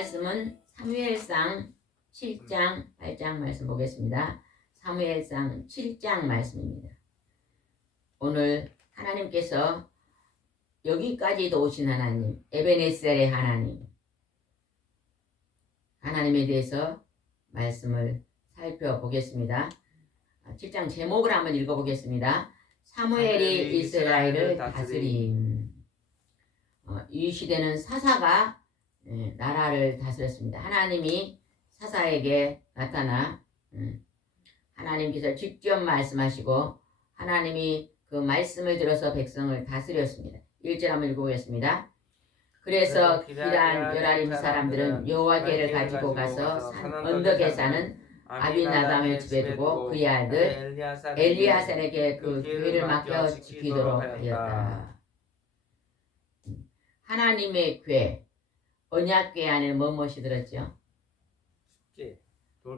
말씀은 사무엘상 7장 8장 말씀 보겠습니다. 사무엘상 7장 말씀입니다. 오늘 하나님께서 여기까지도 오신 하나님, 에베네셀의 하나님에 대해서 말씀을 살펴보겠습니다. 7장 제목을 한번 읽어보겠습니다. 사무엘이 이스라엘을 다스림. 이 시대는 사사가 나라를 다스렸습니다. 하나님이 사사에게 나타나 하나님께서 직접 말씀하시고 하나님이 그 말씀을 들어서 백성을 다스렸습니다. 1절 한번 읽어보겠습니다. 그래서 기란 여라림 사람들은 여호와께를 가지고 가서 산 언덕에 사는 아비나답의 집에 두고 그의 아들 엘리야셀에게 그 교회를 맡겨 지키도록 하였다. 하나님의 궤, 언약궤 안에 무엇이 들었죠?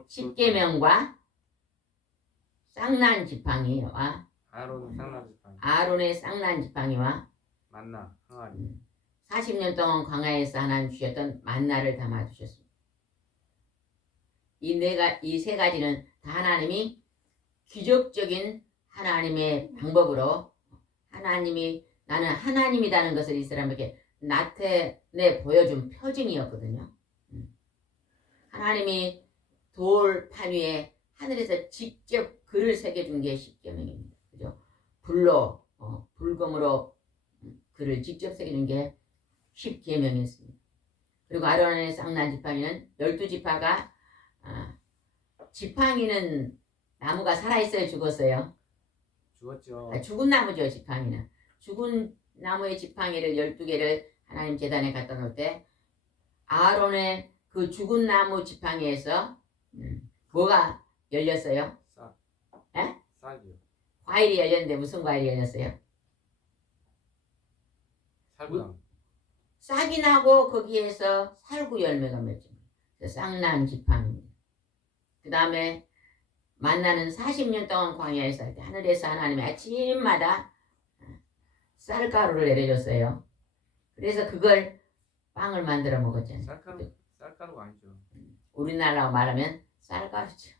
십계명과 쌍난 지팡이와 아론의 쌍난 지팡이와 만나 항아리. 40년 동안 광야에서 하나님 주셨던 만나를 담아 두셨습니다. 이 세 가지는 다 하나님이 기적적인 하나님의 방법으로 하나님이 나는 하나님이라는 것을 이 사람에게 나타내 보여준 표징이었거든요. 하나님이 돌판 위에 하늘에서 직접 글을 새겨준 게 십계명입니다. 그죠? 불금으로 글을 직접 새겨준 게 십계명이었습니다. 그리고 아론의 쌍난 지팡이는 12지파가 지팡이는 나무가 살아있어요, 죽었어요? 죽었죠. 죽은 나무죠, 지팡이는. 죽은 나무의 지팡이를 12개를 하나님 제단에 갖다 놓을 때 아론의 그 죽은 나무 지팡이에서 뭐가 열렸어요? 싹이요. 과일이 열렸는데 무슨 과일이 열렸어요? 살구나무. 싹이 나고 거기에서 살구 열매가 맺힙니다. 쌍난 지팡이입니다. 그 다음에 만나는 40년 동안 광야에서 할 때 하늘에서 하나님이 아침마다 쌀가루를 내려줬어요. 그래서 그걸 빵을 만들어 먹었잖아요. 쌀가루가 아니죠. 우리나라로 말하면 쌀가루죠.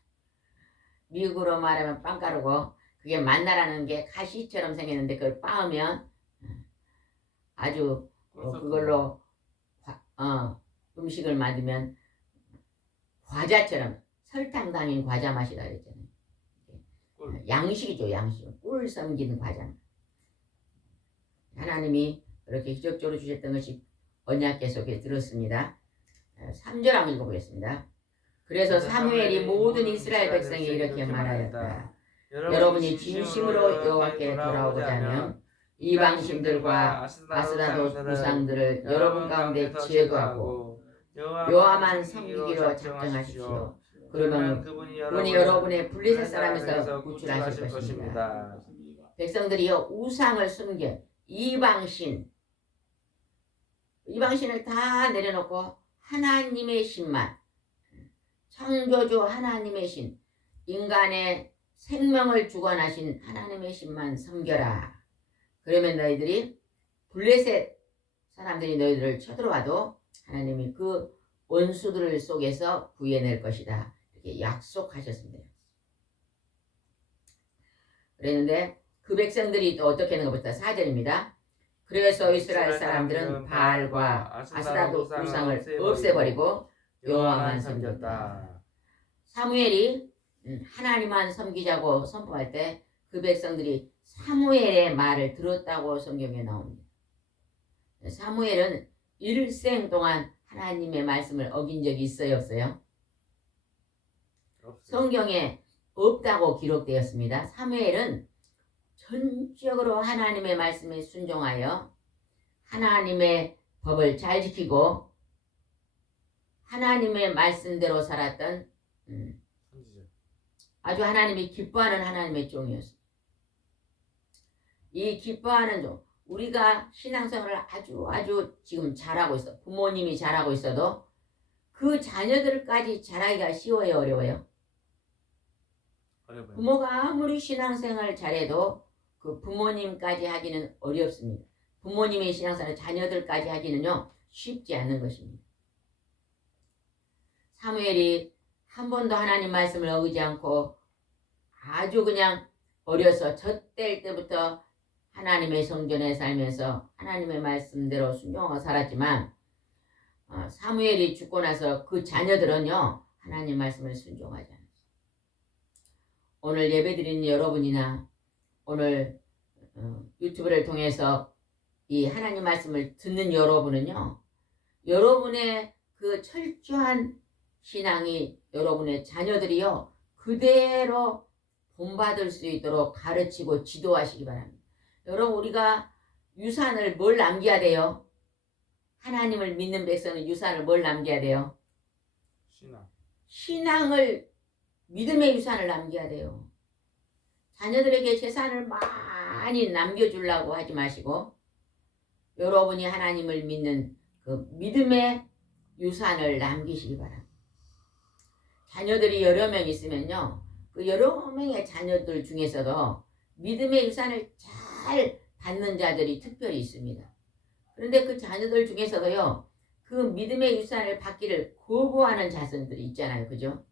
미국으로 말하면 빵가루고 그게 만나라는 게 가시처럼 생겼는데 그걸 빻으면 아주 그걸로 음식을 만들면 과자처럼 설탕 담긴 과자 맛이다 그랬잖아요. 양식이죠, 양식. 꿀 섬기는 과자. 하나님이 그렇게 기적적으로 주셨던 것이 언약궤 속에 들었습니다. 3절 한번 읽어보겠습니다. 그래서 사무엘이 모든 이스라엘 백성에 이렇게 말하였다. 여러분이 진심으로 여호와께 돌아오고자 하면 이방신들과 아스다롯 우상들을 여러분 가운데 제거하고 여호와만 섬기기로 작정하십시오. 그러면 그분이 여러분의 블레셋 사람에서 구출하실 것입니다. 백성들이요 우상을 숨겨 이방신을 다 내려놓고 하나님의 신만, 창조주 하나님의 신, 인간의 생명을 주관하신 하나님의 신만 섬겨라. 그러면 너희들이 블레셋 사람들이 너희들을 쳐들어와도 하나님이 그 원수들 속에서 구해낼 것이다. 이렇게 약속하셨습니다. 그랬는데 그 백성들이 또 어떻게 하는 것부터 4절입니다. 그래서 이스라엘 사람들은 바알과 아스다롯 우상을 없애버리고 여호와만 섬겼다. 사무엘이 하나님만 섬기자고 선포할 때 그 백성들이 사무엘의 말을 들었다고 성경에 나옵니다. 사무엘은 일생 동안 하나님의 말씀을 어긴 적이 있어요, 없어요? 성경에 없다고 기록되었습니다. 사무엘은 전적으로 하나님의 말씀에 순종하여 하나님의 법을 잘 지키고 하나님의 말씀대로 살았던 아주 하나님이 기뻐하는 하나님의 종이었습니다. 이 기뻐하는 종, 우리가 신앙생활을 아주 지금 잘하고 있어. 부모님이 잘하고 있어도 그 자녀들까지 잘하기가 쉬워요, 어려워요? 어려워요. 부모가 아무리 신앙생활을 잘해도 그 부모님까지 하기는 어렵습니다. 부모님의 신앙생활을 자녀들까지 하기는요 쉽지 않는 것입니다. 사무엘이 한 번도 하나님 말씀을 어기지 않고 아주 그냥 어려서 젖될 때부터 하나님의 성전에 살면서 하나님의 말씀대로 순종하고 살았지만 사무엘이 죽고 나서 그 자녀들은요 하나님 말씀을 순종하지 않았어요. 오늘 예배드리는 여러분이나 오늘 유튜브를 통해서 이 하나님 말씀을 듣는 여러분은요 여러분의 그 철저한 신앙이 여러분의 자녀들이요 그대로 본받을 수 있도록 가르치고 지도하시기 바랍니다. 여러분 우리가 유산을 뭘 남겨야 돼요? 하나님을 믿는 백성은 유산을 뭘 남겨야 돼요? 신앙. 신앙을 믿음의 유산을 남겨야 돼요. 자녀들에게 재산을 많이 남겨주려고 하지 마시고 여러분이 하나님을 믿는 그 믿음의 유산을 남기시기 바랍니다. 자녀들이 여러 명 있으면요 그 여러 명의 자녀들 중에서도 믿음의 유산을 잘 받는 자들이 특별히 있습니다. 그런데 그 자녀들 중에서도요 그 믿음의 유산을 받기를 거부하는 자손들이 있잖아요. 그죠?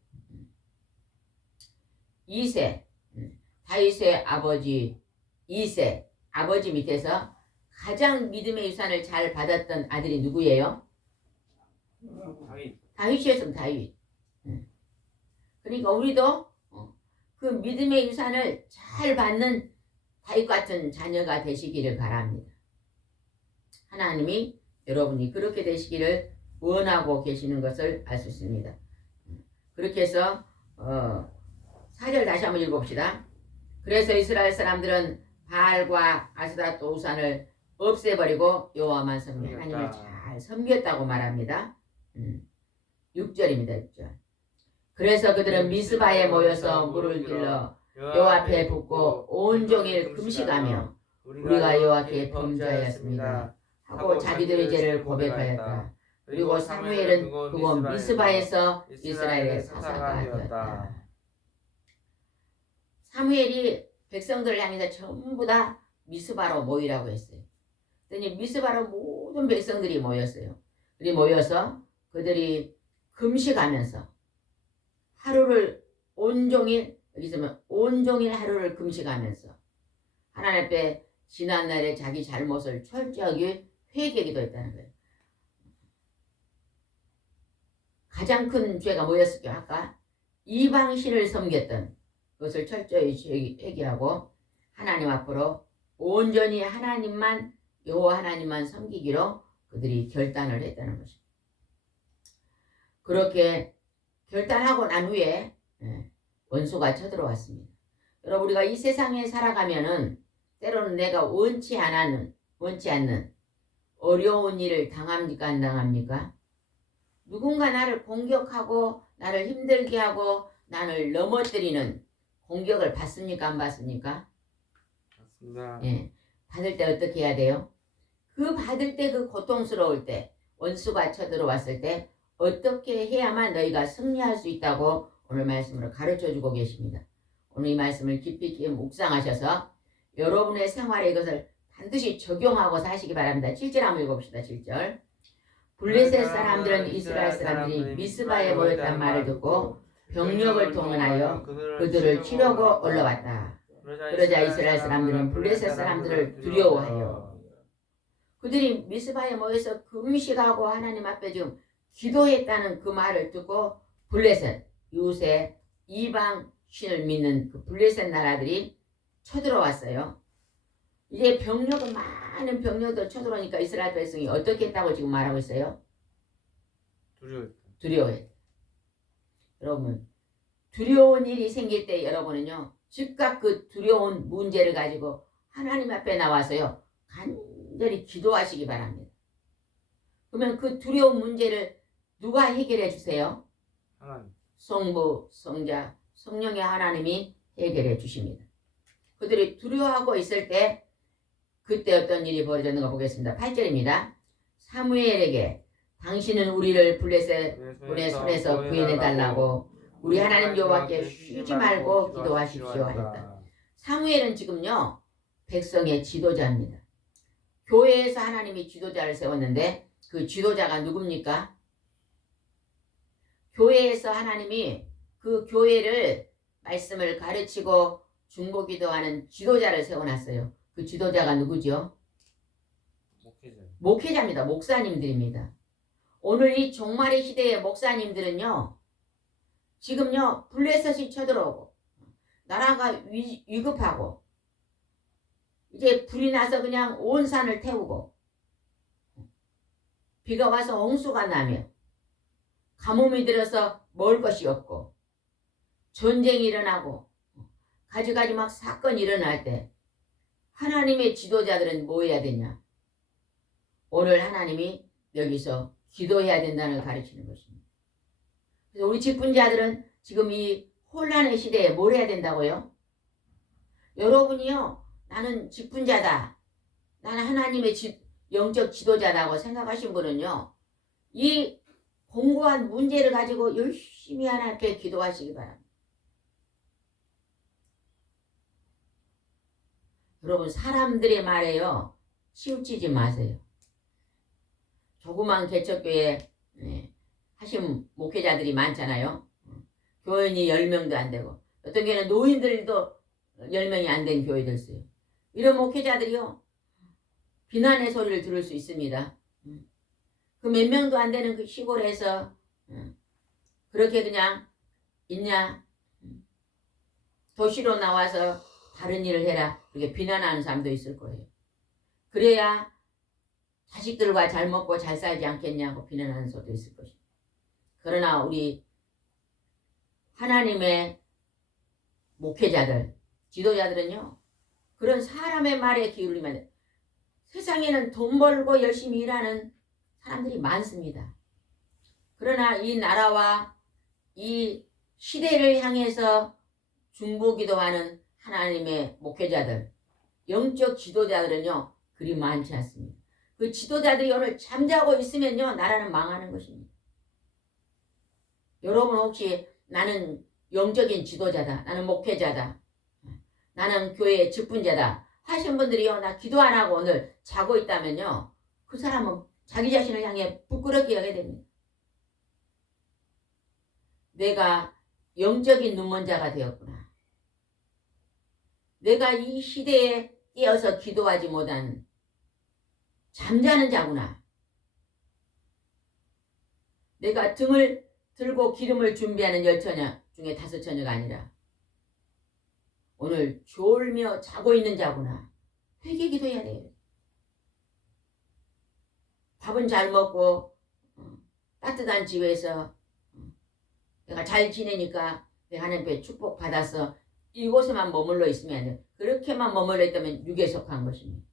이세 다윗의 아버지 이세 아버지 밑에서 가장 믿음의 유산을 잘 받았던 아들이 누구예요? 다윗이었으면 다윗. 그러니까 우리도 그 믿음의 유산을 잘 받는 다윗 같은 자녀가 되시기를 바랍니다. 하나님이 여러분이 그렇게 되시기를 원하고 계시는 것을 알 수 있습니다. 그렇게 해서 4절 다시 한번 읽어봅시다. 그래서 이스라엘 사람들은 바알과 아스다또 우산을 없애버리고 여호와만 섬겨 하나님을 잘 섬겼다고 말합니다. 6절입니다. 6절. 그래서 그들은 미스바에 모여서 물을 길러 여호와 앞에 붓고 온종일 금식하며 우리가 여호와께 범죄하였습니다 하고 자기들의 죄를 고백하였다. 그리고 사무엘은 그곳 미스바에서 이스라엘의 사사가 되었다. 사무엘이 백성들을 향해서 전부 다 미스바로 모이라고 했어요. 그랬더니 미스바로 모든 백성들이 모였어요. 그리 모여서 그들이 금식하면서 하루를 온종일 여기 있으면 온종일 하루를 금식하면서 하나님 앞에 지난날의 자기 잘못을 철저하게 회개하기도 했다는 거예요. 가장 큰 죄가 뭐였을까요? 아까 이방신을 섬겼던 그것을 철저히 회개하고 하나님 앞으로 온전히 하나님만 여호와 하나님만 섬기기로 그들이 결단을 했다는 것입니다. 그렇게 결단하고 난 후에 원수가 쳐들어왔습니다. 여러분 우리가 이 세상에 살아가면은 때로는 내가 원치 않는 어려운 일을 당합니까 안 당합니까? 누군가 나를 공격하고 나를 힘들게 하고 나를 넘어뜨리는 공격을 받습니까 안 받습니까? 맞습니다. 예, 받을 때 어떻게 해야 돼요? 그 받을 때 그 고통스러울 때 원수가 쳐들어왔을 때 어떻게 해야만 너희가 승리할 수 있다고 오늘 말씀으로 가르쳐주고 계십니다. 오늘 이 말씀을 깊이 있게 묵상하셔서 여러분의 생활에 이것을 반드시 적용하고 사시기 바랍니다. 7절 한번 읽어봅시다. 7절. 블레셋 사람들은 이스라엘 사람들이 미스바에 모였단 말을 듣고 병력을 동원하여 그들을 치려고 올라왔다. 그러자 이스라엘 사람들은 블레셋 사람들을 두려워하여 그들이 미스바에 모여서 금식하고 하나님 앞에 지금 기도했다는 그 말을 듣고 블레셋, 유세, 이방 신을 믿는 그 블레셋 나라들이 쳐들어왔어요. 이제 병력은 많은 병력들 쳐들어오니까 이스라엘 백성이 어떻게 했다고 지금 말하고 있어요? 두려워했다. 여러분 두려운 일이 생길 때 여러분은요 즉각 그 두려운 문제를 가지고 하나님 앞에 나와서요 간절히 기도하시기 바랍니다. 그러면 그 두려운 문제를 누가 해결해 주세요? 하나님. 성부, 성자, 성령의 하나님이 해결해 주십니다. 그들이 두려워하고 있을 때 그때 어떤 일이 벌어졌는가 보겠습니다. 8절입니다. 사무엘에게 당신은 우리를 블레셋 군의 손에서 구해내달라고 우리 하나님 여호와께 쉬지 말고 기도하십시오 하였다. 사무엘은 지금요 백성의 지도자입니다. 교회에서 하나님이 지도자를 세웠는데 그 지도자가 누굽니까? 교회에서 하나님이 그 교회를 말씀을 가르치고 중보기도하는 지도자를 세워놨어요. 그 지도자가 누구죠? 목회자. 목회자입니다. 목사님들입니다. 오늘 이 종말의 시대의 목사님들은요, 지금요 블레셋이 쳐들어오고 나라가 위급하고 이제 불이 나서 그냥 온 산을 태우고 비가 와서 홍수가 나며 가뭄이 들어서 먹을 것이 없고 전쟁이 일어나고 가지가지 막 사건이 일어날 때 하나님의 지도자들은 뭐 해야 되냐? 오늘 하나님이 여기서 기도해야 된다는 걸 가르치는 것입니다. 그래서 우리 직분자들은 지금 이 혼란의 시대에 뭘 해야 된다고요? 여러분이요, 나는 직분자다, 나는 하나님의 영적 지도자다고 생각하신 분은요, 이 공고한 문제를 가지고 열심히 하나님께 기도하시기 바랍니다. 여러분, 사람들의 말에요 치우치지 마세요. 조그만 개척교회 하신 목회자들이 많잖아요. 교인이 10명도 안 되고 어떤 교회는 노인들도 10명이 안 된 교회들 있어요. 이런 목회자들이요 비난의 소리를 들을 수 있습니다. 그 몇 명도 안 되는 그 시골에서 그렇게 그냥 있냐? 도시로 나와서 다른 일을 해라, 그렇게 비난하는 사람도 있을 거예요. 그래야 자식들과 잘 먹고 잘 살지 않겠냐고 비난하는 소리도 있을 것입니다. 그러나 우리 하나님의 목회자들, 지도자들은요, 그런 사람의 말에 기울이면 돼요. 세상에는 돈 벌고 열심히 일하는 사람들이 많습니다. 그러나 이 나라와 이 시대를 향해서 중보기도하는 하나님의 목회자들, 영적 지도자들은요 그리 많지 않습니다. 그 지도자들이 오늘 잠자고 있으면요 나라는 망하는 것입니다. 여러분 혹시 나는 영적인 지도자다, 나는 목회자다, 나는 교회의 직분자다 하신 분들이요 나 기도 안 하고 오늘 자고 있다면요 그 사람은 자기 자신을 향해 부끄럽게 여겨야 됩니다. 내가 영적인 눈먼자가 되었구나. 내가 이 시대에 깨어서 기도하지 못한 잠자는 자구나. 내가 등을 들고 기름을 준비하는 10처녀 중에 5처녀가 아니라 오늘 졸며 자고 있는 자구나. 회개 기도해야 돼요. 밥은 잘 먹고 따뜻한 집에서 내가 잘 지내니까 내가 하나님께 축복받아서 이곳에만 머물러 있으면 안 돼요. 그렇게만 머물러 있다면 육에 속한 것입니다.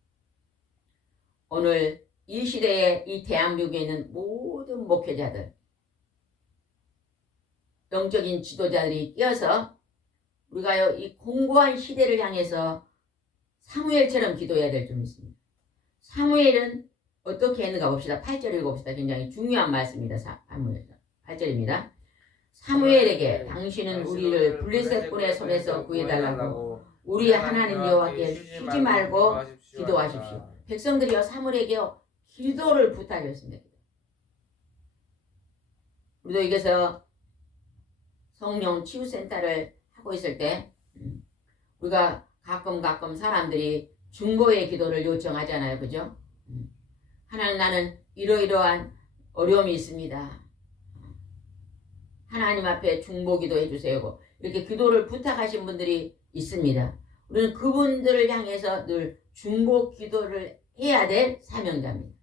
오늘 이 시대에 이 대한민국에 있는 모든 목회자들, 영적인 지도자들이 끼어서 우리가 이 공고한 시대를 향해서 사무엘처럼 기도해야 될 줄 믿습니다. 사무엘은 어떻게 했는가 봅시다. 8절 읽어봅시다. 굉장히 중요한 말씀입니다. 사무엘 8절입니다. 사무엘에게 당신은 우리를 블레셋군의 손에서 구해달라고 우리 하나님 여호와께 쉬지 말고 기도하십시오. 백성들이요 사무엘에게요 기도를 부탁했습니다. 우리도 여기서 성령 치유센터를 하고 있을 때 우리가 가끔 사람들이 중보의 기도를 요청하잖아요. 그죠? 하나님 나는 이러이러한 어려움이 있습니다. 하나님 앞에 중보기도 해주세요. 이렇게 기도를 부탁하신 분들이 있습니다. 우리는 그분들을 향해서 늘 중보기도를 해야 될 사명자입니다.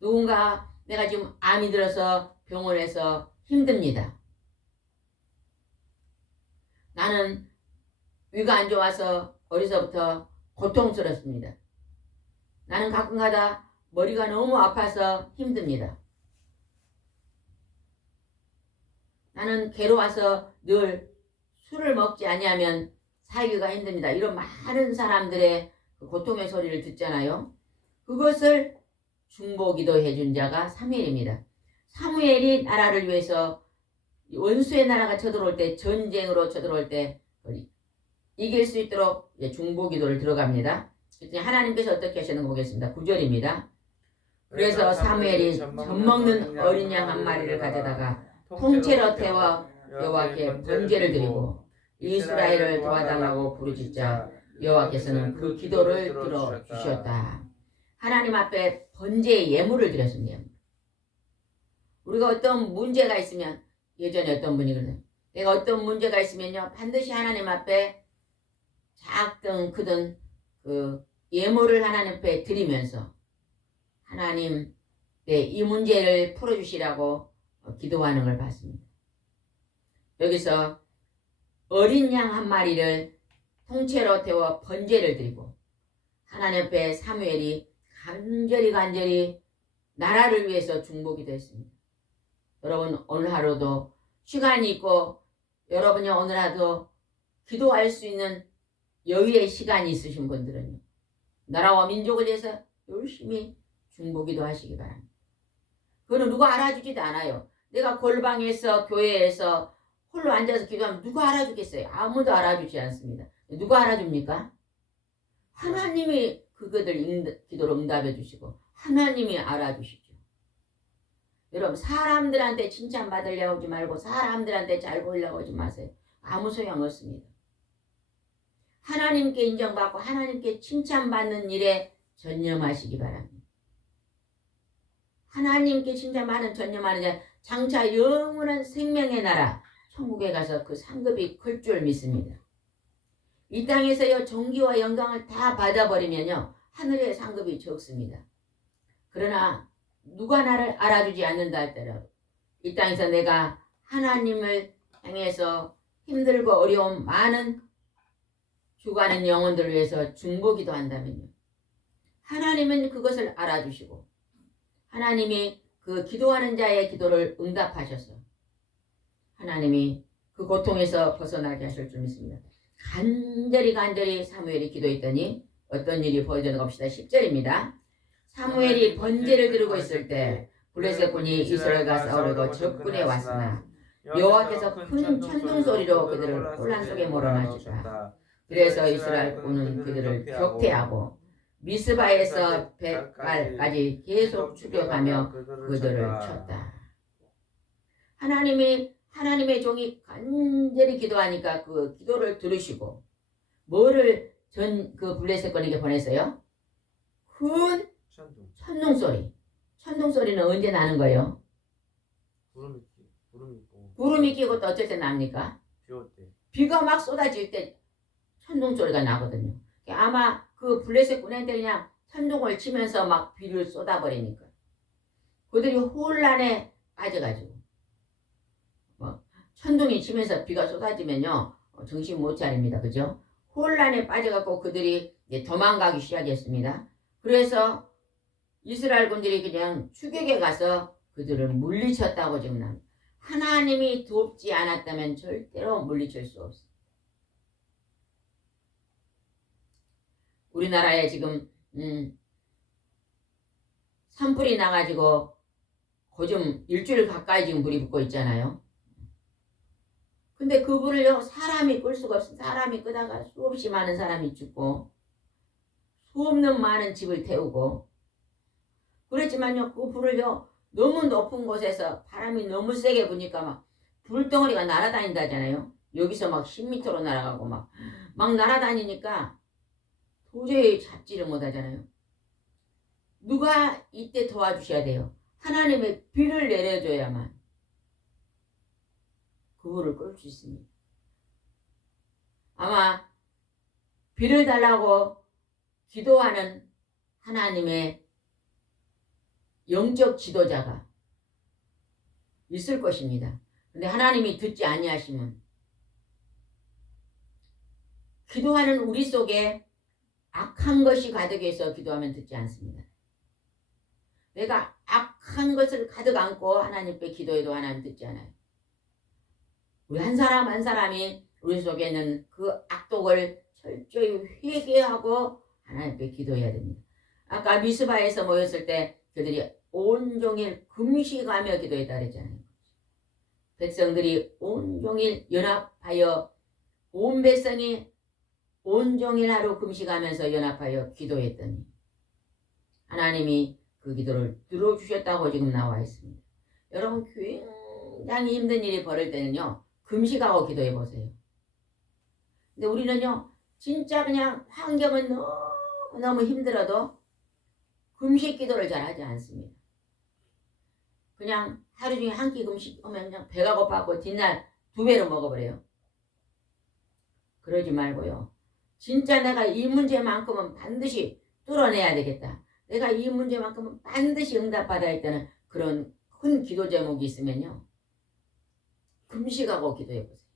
누군가 내가 지금 암이 들어서 병원에서 힘듭니다. 나는 위가 안 좋아서 어려서부터 고통스럽습니다. 나는 가끔가다 머리가 너무 아파서 힘듭니다. 나는 괴로워서 늘 술을 먹지 아니하면 살기가 힘듭니다. 이런 많은 사람들의 고통의 소리를 듣잖아요. 그것을 중보기도해 준 자가 사무엘입니다. 사무엘이 나라를 위해서 원수의 나라가 쳐들어올 때, 전쟁으로 쳐들어올 때 이길 수 있도록 중보기도를 들어갑니다. 하나님께서 어떻게 하시는 거 보겠습니다. 9절입니다. 그래서 사무엘이 젖먹는 어린 양 한 마리를 가져다가 통째로 태워 여호와께 번제를 드리고 이스라엘을 도와달라고 부르짖자 여호와께서는 그 기도를 들어주셨다. 하나님 앞에 번제의 예물을 드렸습니다. 우리가 어떤 문제가 있으면, 예전에 어떤 분이 그러세요. 내가 어떤 문제가 있으면요, 반드시 하나님 앞에 작든 크든 그 예물을 하나님 앞에 드리면서 하나님, 이 문제를 풀어주시라고 기도하는 걸 봤습니다. 여기서 어린 양 한 마리를 통째로 태워 번제를 드리고 하나님 앞에 사무엘이 간절히 나라를 위해서 중보기도 했습니다. 여러분 오늘 하루도 시간이 있고 여러분이 오늘 하루도 기도할 수 있는 여유의 시간이 있으신 분들은요, 나라와 민족을 위해서 열심히 중보기도 하시기 바랍니다. 그거는 누가 알아주지도 않아요. 내가 골방에서 교회에서 홀로 앉아서 기도하면 누가 알아주겠어요? 아무도 알아주지 않습니다. 누가 알아줍니까? 하나님이 그것들 기도를 응답해 주시고 하나님이 알아주시죠. 여러분 사람들한테 칭찬받으려고 하지 말고 사람들한테 잘 보이려고 하지 마세요. 아무 소용 없습니다. 하나님께 인정받고 하나님께 칭찬받는 일에 전념하시기 바랍니다. 하나님께 칭찬받는 전념하는 자 장차 영원한 생명의 나라 천국에 가서 그 상급이 클 줄 믿습니다. 이 땅에서요 존귀와 영광을 다 받아버리면요 하늘의 상급이 적습니다. 그러나 누가 나를 알아주지 않는다 할때라도 이 땅에서 내가 하나님을 향해서 힘들고 어려운 많은 죽어가는 영혼들을 위해서 중보기도 한다면요 하나님은 그것을 알아주시고 하나님이 그 기도하는 자의 기도를 응답하셔서 하나님이 그 고통에서 벗어나게 하실 줄 믿습니다. 간절히 사무엘이 기도했더니 어떤 일이 벌어지는가 봅시다. 10절입니다. 사무엘이 번제를 드리고 있을 때 블레셋군이 이스라엘과 싸우려고 적군에 왔으나 여호와께서 큰 천둥 소리로 그들을 혼란 속에 몰아넣으시다. 그래서 이스라엘군은 그들을 격퇴하고 미스바에서 벳갈까지 계속 추격하며 그들을 쳤다. 하나님의 종이 간절히 기도하니까 그 기도를 들으시고 뭐를 그 블레셋군에게 보냈어요? 큰 천둥 소리. 천둥 소리는 언제 나는 거예요? 구름이 끼고 또 어쩔 때 납니까? 비가 막 쏟아질 때 천둥 소리가 나거든요. 아마 그 블레셋군한테 그냥 천둥을 치면서 막 비를 쏟아버리니까 그들이 혼란에 빠져가지고 천둥이 치면서 비가 쏟아지면요 정신 못 차립니다. 그죠? 혼란에 빠져갖고 그들이 이제 도망가기 시작했습니다. 그래서 이스라엘 군들이 그냥 추격에 가서 그들을 물리쳤다고 지금 납니다. 하나님이 돕지 않았다면 절대로 물리칠 수 없어요. 우리나라에 지금 산불이 나가지고 거좀 일주일 가까이 지금 불이 붙고 있잖아요. 근데 그 불을요 사람이 끌 수가 없어요. 사람이 끄다가 수없이 많은 사람이 죽고 수없는 많은 집을 태우고 그랬지만요 그 불을요 너무 높은 곳에서 바람이 너무 세게 부니까 막 불덩어리가 날아다닌다잖아요. 여기서 막 10m로 날아가고 막 날아다니니까 도저히 잡지를 못하잖아요. 누가 이때 도와주셔야 돼요? 하나님의 비를 내려줘야만 그 불을 끌 수 있습니다. 아마 비를 달라고 기도하는 하나님의 영적 지도자가 있을 것입니다. 근데 하나님이 듣지 아니하시면 기도하는 우리 속에 악한 것이 가득해서 기도하면 듣지 않습니다. 내가 악한 것을 가득 안고 하나님께 기도해도 하나님 듣지 않아요. 우리 한 사람 한 사람이 우리 속에 있는 그 악독을 철저히 회개하고 하나님께 기도해야 됩니다. 아까 미스바에서 모였을 때 그들이 온종일 금식하며 기도했다 그랬잖아요. 백성들이 온종일 연합하여 온 백성이 온종일 하루 금식하면서 연합하여 기도했더니 하나님이 그 기도를 들어주셨다고 지금 나와 있습니다. 여러분 굉장히 힘든 일이 벌어질 때는요. 금식하고 기도해 보세요. 근데 우리는요. 진짜 그냥 환경은 너무 힘들어도 금식 기도를 잘 하지 않습니다. 그냥 하루 중에 한 끼 금식하면 그냥 배가 고파갖고 뒷날 2배로 먹어버려요. 그러지 말고요. 진짜 내가 이 문제만큼은 반드시 뚫어내야 되겠다. 내가 이 문제만큼은 반드시 응답받아야 했다는 그런 큰 기도 제목이 있으면요. 금식하고 기도해보세요.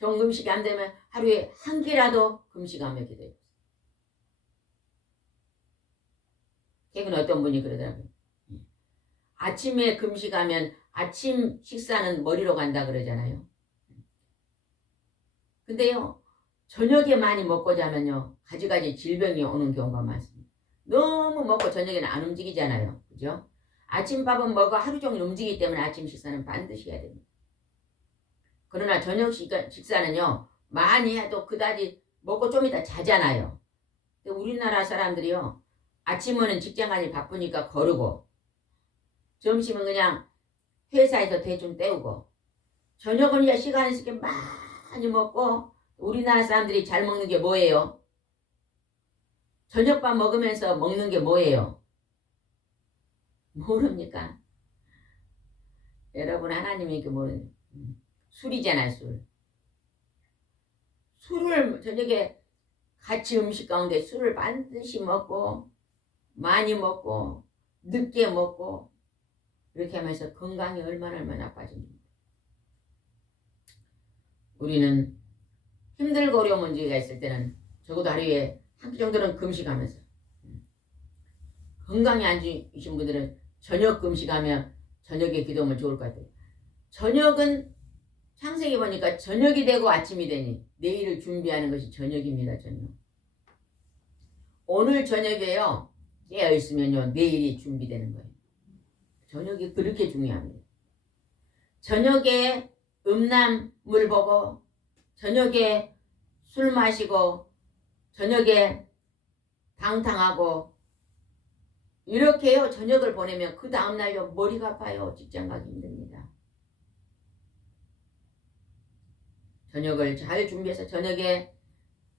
정금식이 안 되면 하루에 한 끼라도 금식하며 기도해보세요. 최근에 어떤 분이 그러더라고요. 아침에 금식하면 아침 식사는 머리로 간다 그러잖아요. 근데요. 저녁에 많이 먹고 자면요. 가지가지 질병이 오는 경우가 많습니다. 너무 먹고 저녁에는 안 움직이잖아요. 그죠? 아침밥은 먹어 하루 종일 움직이기 때문에 아침 식사는 반드시 해야 됩니다. 그러나 저녁 식사는요. 많이 해도 그다지 먹고 좀 이따 자잖아요. 근데 우리나라 사람들이요. 아침은 직장 가니 바쁘니까 거르고 점심은 그냥 회사에서 대충 때우고 저녁은 이제 시간 있을 게 많이 먹고 우리나라 사람들이 잘 먹는 게 뭐예요? 저녁밥 먹으면서 먹는 게 뭐예요? 모릅니까? 여러분 하나님이 이렇게 모르는 술이잖아요. 술을 저녁에 같이 음식 가운데 술을 반드시 먹고 많이 먹고 늦게 먹고 이렇게 하면서 건강이 얼마나 나빠집니다. 우리는 힘들고 어려운 문제가 있을 때는 적어도 하루에 한 끼 정도는 금식하면서 건강이 안 좋으신 분들은 저녁 금식하며 저녁에 기도하면 좋을 것 같아요. 저녁은 창세기 보니까 저녁이 되고 아침이 되니 내일을 준비하는 것이 저녁입니다. 저녁. 오늘 저녁에요. 깨어있으면요. 내일이 준비되는 거예요. 저녁이 그렇게 중요합니다. 저녁에 음란물 보고 저녁에 술 마시고 저녁에 방탕하고 이렇게요. 저녁을 보내면 그 다음날요. 머리가 아파요. 직장 가기 힘듭니다. 저녁을 잘 준비해서 저녁에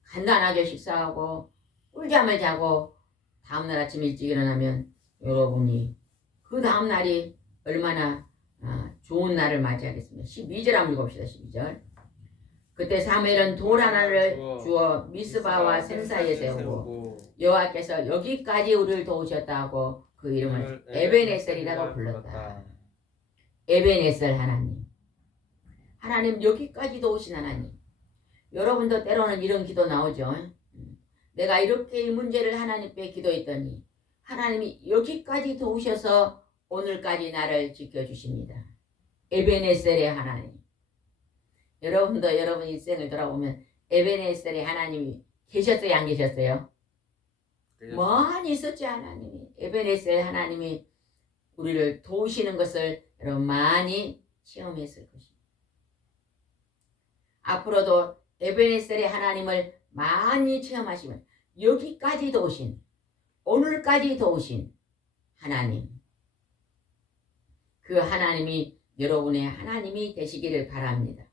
간단하게 식사하고 꿀잠을 자고 다음날 아침 일찍 일어나면 여러분이 그 다음날이 얼마나 좋은 날을 맞이하겠습니다. 12절 한번 읽어봅시다. 12절. 그때 사무엘은 돌 하나를 주어 미스바와 샘 사이에 세우고 여호와께서 여기까지 우리를 도우셨다 하고 그 이름을 에벤에셀이라고 불렀다. 에벤에셀 하나님. 하나님 여기까지 도우신 하나님. 여러분도 때로는 이런 기도 나오죠. 내가 이렇게 이 문제를 하나님께 기도했더니 하나님이 여기까지 도우셔서 오늘까지 나를 지켜주십니다. 에벤에셀의 하나님. 여러분도 여러분 인생을 돌아보면 에벤에셀의 하나님이 계셨어요? 안 계셨어요? 많이 있었지 하나님이. 에벤에셀 하나님이 우리를 도우시는 것을 여러분 많이 체험했을 것입니다. 앞으로도 에벤에셀의 하나님을 많이 체험하시면 여기까지 도우신 오늘까지 도우신 하나님 그 하나님이 여러분의 하나님이 되시기를 바랍니다.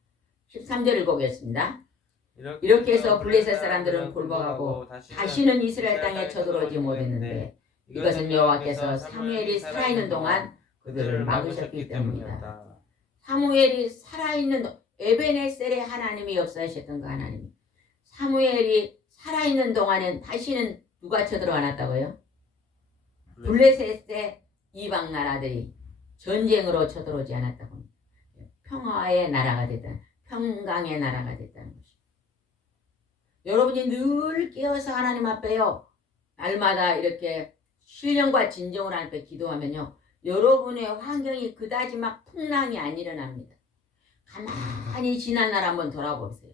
13절 읽어보겠습니다. 이렇게 해서 블레셋 사람들은 굴복하고 다시는 이스라엘 땅에 쳐들어오지 못했는데 이것은 여호와께서 사무엘이 살아있는 동안 그들을 막으셨기 때문이다. 사무엘이 살아있는 에벤에셀의 하나님이 역사하셨던 그 하나님 사무엘이 살아있는 동안엔 다시는 누가 쳐들어와 놨다고요? 블레셋의 이방 나라들이 전쟁으로 쳐들어오지 않았다고 합니다. 평화의 나라가 됐다. 평강의 나라가 됐다는 것입니다. 여러분이 늘 깨어서 하나님 앞에요. 날마다 이렇게 신령과 진정으로 하나님 앞에 기도하면요. 여러분의 환경이 그다지 막 풍랑이 안 일어납니다. 가만히 지난 날 한번 돌아보세요.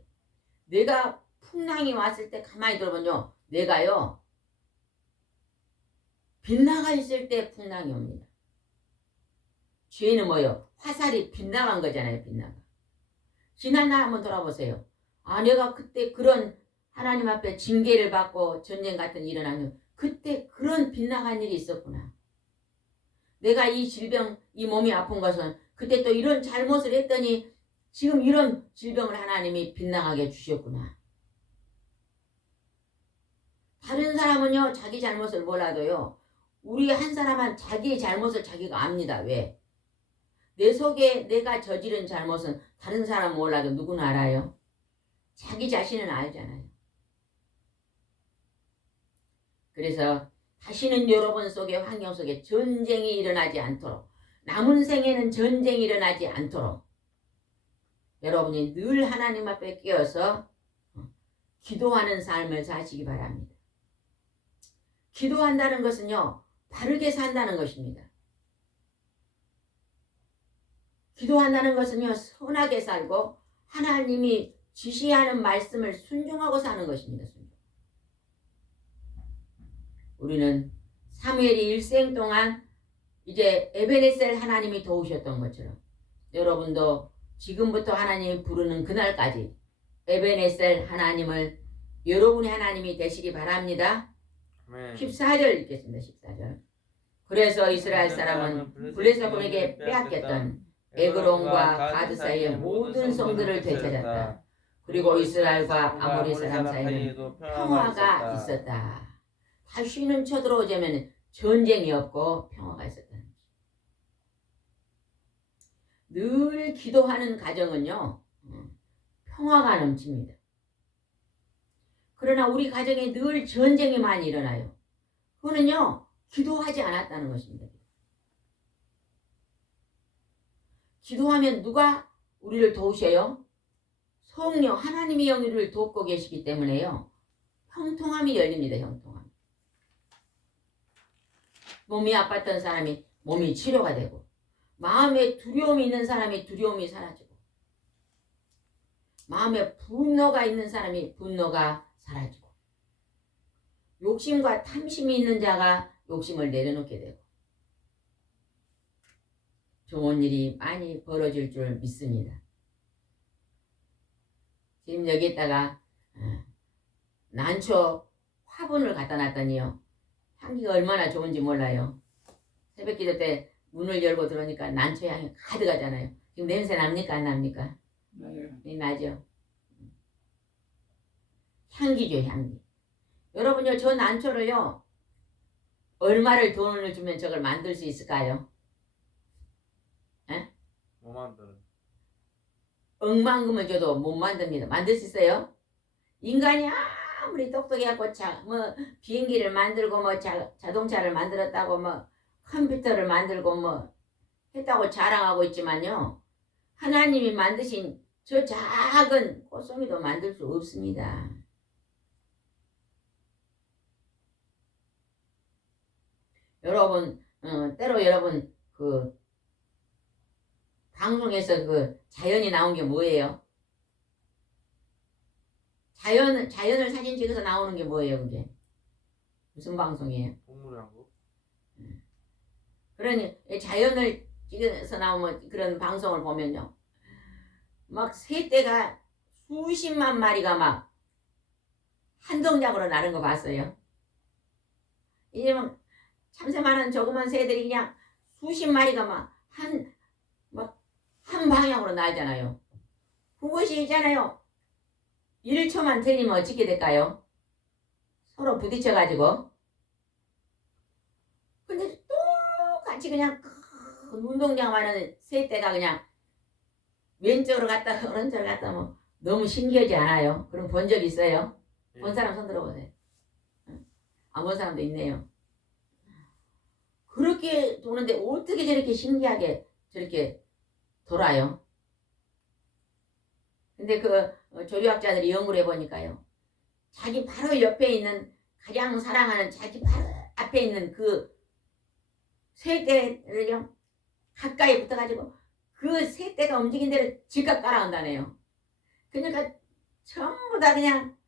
내가 풍랑이 왔을 때 가만히 돌아보면요. 내가요. 빗나가 있을 때 풍랑이 옵니다. 죄는 뭐예요? 화살이 빗나간 거잖아요. 빗나가. 지난 날 한번 돌아보세요. 아 내가 그때 그런 하나님 앞에 징계를 받고 전쟁 같은 일이 일어나면 그때 그런 빗나간 일이 있었구나. 내가 이 질병, 이 몸이 아픈 것은 그때 또 이런 잘못을 했더니 지금 이런 질병을 하나님이 빗나가게 주셨구나. 다른 사람은요, 자기 잘못을 몰라도요, 우리 한 사람은 자기의 잘못을 자기가 압니다. 왜? 내 속에 내가 저지른 잘못은 다른 사람은 몰라도 누구는 알아요? 자기 자신은 알잖아요. 그래서 다시는 여러분 속에 환경 속에 전쟁이 일어나지 않도록, 남은 생에는 전쟁이 일어나지 않도록 여러분이 늘 하나님 앞에 끼어서 기도하는 삶을 사시기 바랍니다. 기도한다는 것은요, 바르게 산다는 것입니다. 기도한다는 것은요, 선하게 살고 하나님이 지시하는 말씀을 순종하고 사는 것입니다. 우리는 사무엘이 일생 동안 이제 에베네셀 하나님이 도우셨던 것처럼 여러분도 지금부터 하나님이 부르는 그날까지 에베네셀 하나님을 여러분의 하나님이 되시기 바랍니다. 14절 읽겠습니다. 14절. 그래서 이스라엘 사람은 블레셋군에게 빼앗겼던 에그론과 가드 사이의 모든 성들을 되찾았다. 그리고 이스라엘과 아모리 사람 사이에는 평화가 있었다. 다시는 쳐들어오자면 전쟁이 없고 평화가 있었다는 거죠. 늘 기도하는 가정은요, 평화가 넘칩니다. 그러나 우리 가정에 늘 전쟁이 많이 일어나요. 그거는요, 기도하지 않았다는 것입니다. 기도하면 누가 우리를 도우셔요? 성령, 하나님의 영이 우리를 돕고 계시기 때문에요. 형통함이 열립니다. 형통함. 몸이 아팠던 사람이 몸이 치료가 되고, 마음에 두려움이 있는 사람이 두려움이 사라지고, 마음에 분노가 있는 사람이 분노가 사라지고, 욕심과 탐심이 있는 자가 욕심을 내려놓게 되고, 좋은 일이 많이 벌어질 줄 믿습니다. 지금 여기에다가 난초 화분을 갖다 놨더니요, 향기가 얼마나 좋은지 몰라요. 새벽기도 때 문을 열고 들어오니까 난초 향이 가득하잖아요. 지금 냄새 납니까 안 납니까? 네, 나죠. 향기죠, 향기. 여러분요, 저 난초를요, 얼마를 돈을 주면 저걸 만들 수 있을까요? 에? 못 만들어. 억만금을 줘도 못 만듭니다. 만들 수 있어요? 인간이 아무리 똑똑해갖고 뭐 비행기를 만들고 뭐 자동차를 만들었다고 뭐 컴퓨터를 만들고 뭐 했다고 자랑하고 있지만요, 하나님이 만드신 저 작은 꽃송이도 만들 수 없습니다. 여러분, 때로 여러분 그 방송에서 그 자연이 나온 게 뭐예요? 자연을 사진 찍어서 나오는 게 뭐예요, 그게? 무슨 방송이에요? 동물왕국? 그러니 자연을 찍어서 나오면 그런 방송을 보면요, 막 새떼가 수십만 마리가 막 한 동작으로 나는 거 봤어요. 이제 막 참새만한 조그만 새들이 그냥 수십 마리가 막 한 방향으로 날잖아요. 그것이 있잖아요, 1초만 틀리면 어떻게 될까요? 서로 부딪혀가지고. 근데 똑같이 그냥 큰 운동장만은 새떼가 그냥 왼쪽으로 갔다 오른쪽으로 갔다 뭐 너무 신기하지 않아요? 그럼 본 적 있어요? 본 사람 손 들어보세요. 안 본 사람도 있네요. 그렇게 도는데 어떻게 저렇게 신기하게 저렇게 돌아요? 근데 그 조류학자들이 연구를 해보니까요, 자기 바로 옆에 있는, 가장 사랑하는 자기 바로 앞에 있는 그 새떼를 가까이 붙어가지고 그 새떼가 움직인 대로 즉각 따라온다네요. 그러니까 전부 다 그냥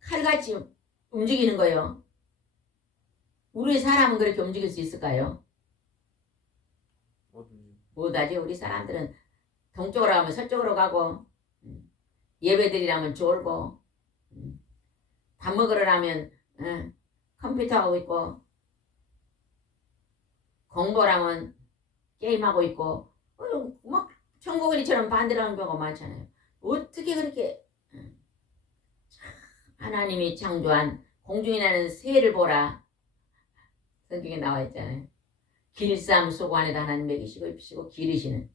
칼같이 움직이는 거예요. 우리 사람은 그렇게 움직일 수 있을까요? 못하지. 우리 사람들은 동쪽으로 가면 서쪽으로 가고, 예배드리라면 졸고, 밥 먹으러 가면 응? 컴퓨터 하고 있고 공부하면 게임하고 있고 막 천국이처럼 반대로 하는 경우가 많잖아요. 어떻게 그렇게 하나님이 창조한 공중에 나는 새를 보라. 성경에 나와 있잖아요. 길쌈 속 안에다 하나님 먹이시고 입히시고 기르시는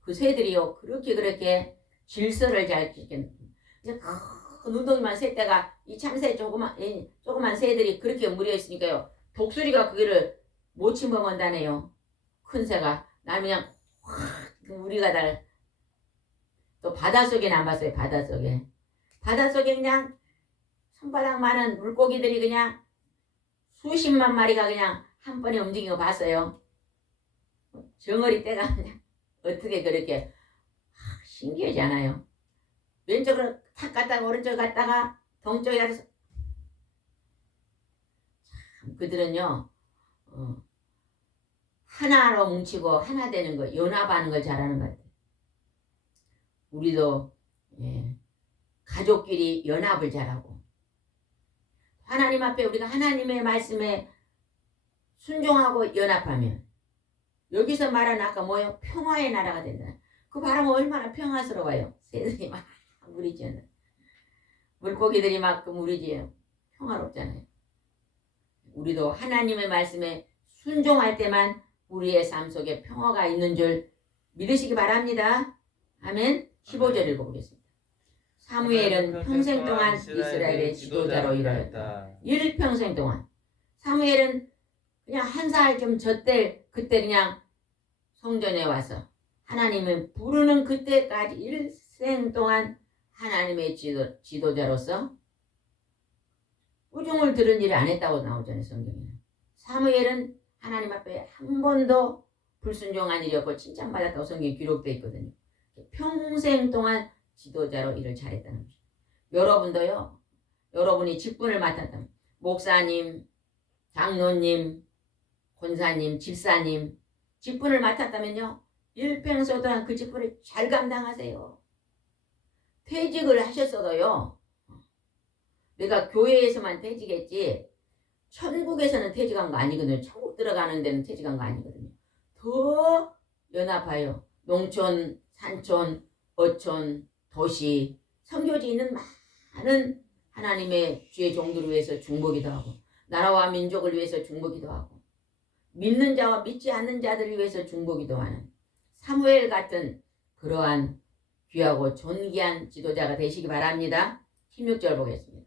그 새들이요 그렇게 질서를 잘 지키는 그 눈덩이만 새떼가 이 참새 조그만 새들이 그렇게 무리어 있으니까요 독수리가 그거를 못 침범한다네요. 큰 새가 날 그냥 확 우리가 날 또 바닷속에는 안 봤어요. 바닷속에 그냥 손바닥만한 물고기들이 그냥 수십만 마리가 그냥 한 번에 움직이는 거 봤어요. 정어리 떼가 그냥 어떻게 그렇게 신기하지 않아요? 왼쪽으로 탁 갔다가 오른쪽 갔다가 동쪽에 가서 그들은요 하나로 뭉치고 하나 되는 거 연합하는 걸 잘하는 것 같아요. 우리도 가족끼리 연합을 잘하고 하나님 앞에 우리가 하나님의 말씀에 순종하고 연합하면 여기서 말하는 아까 뭐요? 평화의 나라가 된다. 그 바람은 얼마나 평화스러워요. 새들이 막 무리지요. 물고기들이 막 무리지요. 평화롭잖아요. 우리도 하나님의 말씀에 순종할 때만 우리의 삶 속에 평화가 있는 줄 믿으시기 바랍니다. 아멘. 15절 읽어보겠습니다. 사무엘은 평생 동안 이스라엘의 지도자로 일하였다. 일평생 동안. 사무엘은 그냥 한 살 좀 젖될 그때 그냥 성전에 와서 하나님을 부르는 그때까지 일생 동안 하나님의 지도자로서 우중을 들은 일을 안 했다고 나오잖아요. 성경에는. 사무엘은 하나님 앞에 한 번도 불순종한 일이 없고 칭찬받았다고 성경에 기록되어 있거든요. 평생 동안 지도자로 일을 잘했다는 거죠. 여러분도요. 여러분이 직분을 맡았다면 목사님, 장로님, 권사님, 집사님 직분을 맡았다면요. 일평생 동안 그 직분을 잘 감당하세요. 퇴직을 하셨어도요. 내가 교회에서만 퇴직했지 천국에서는 퇴직한 거 아니거든요. 천국 들어가는 데는 퇴직한 거 아니거든요. 더 연합하여 농촌, 산촌, 어촌, 도시, 선교지 있는 많은 하나님의 주의 종들을 위해서 중보기도 하고 나라와 민족을 위해서 중보기도 하고 믿는 자와 믿지 않는 자들을 위해서 중보기도 하는 사무엘 같은 그러한 귀하고 존귀한 지도자가 되시기 바랍니다. 16절 보겠습니다.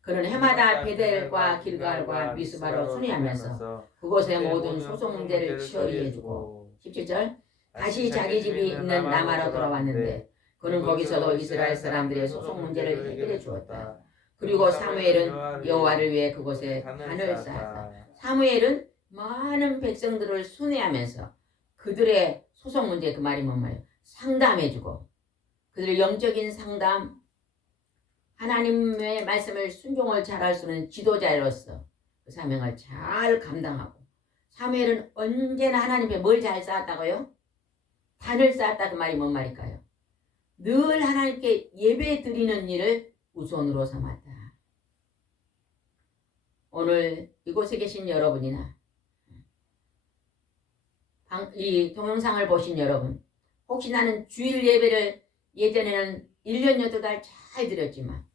그는 해마다 베델과 길갈과 미스바로 순회하면서 그곳의 모든 소송 문제를 치열히 해주고 17절 다시 자기 집이 있는 라마로 돌아왔는데 그는 거기서도 이스라엘 사람들의 소송 문제를 해결해 주었다. 그리고 사무엘은 여호와를 위해 그곳에 단을 쌓았다. 사무엘은 많은 백성들을 순회하면서 그들의 소송 문제 그 말이 뭔 말이에요? 상담해주고 그들의 영적인 상담 하나님의 말씀을 순종을 잘할 수 있는 지도자로서 그 사명을 잘 감당하고 사무엘은 언제나 하나님께 뭘 잘 쌓았다고요? 단을 쌓았다 그 말이 뭔 말일까요? 늘 하나님께 예배 드리는 일을 우선으로 삼았다. 오늘 이곳에 계신 여러분이나 이 동영상을 보신 여러분 혹시 나는 주일 예배를 예전에는 1년 8달 잘 드렸지만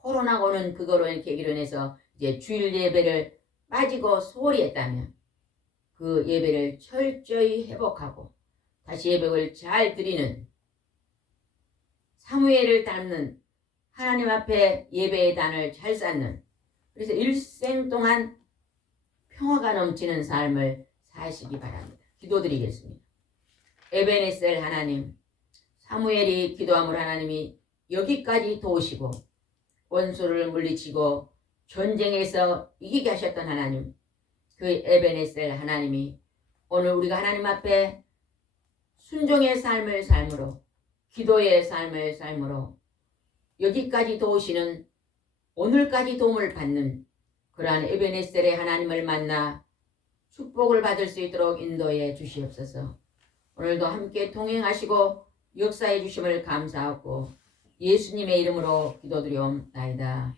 코로나가 오는 그거로 계기로 인해서 이제 주일 예배를 빠지고 소홀히 했다면 그 예배를 철저히 회복하고 다시 예배를 잘 드리는 사무엘을 닮는 하나님 앞에 예배의 단을 잘 쌓는 그래서 일생 동안 평화가 넘치는 삶을 사시기 바랍니다. 기도드리겠습니다. 에베네셀 하나님 사무엘이 기도함을 하나님이 여기까지 도우시고 원수를 물리치고 전쟁에서 이기게 하셨던 하나님 그 에베네셀 하나님이 오늘 우리가 하나님 앞에 순종의 삶을 삶으로 기도의 삶을 삶으로 여기까지 도우시는 오늘까지 도움을 받는 그러한 에베네셀의 하나님을 만나 축복을 받을 수 있도록 인도해 주시옵소서. 오늘도 함께 동행하시고 역사해 주심을 감사하고 예수님의 이름으로 기도드리옵나이다.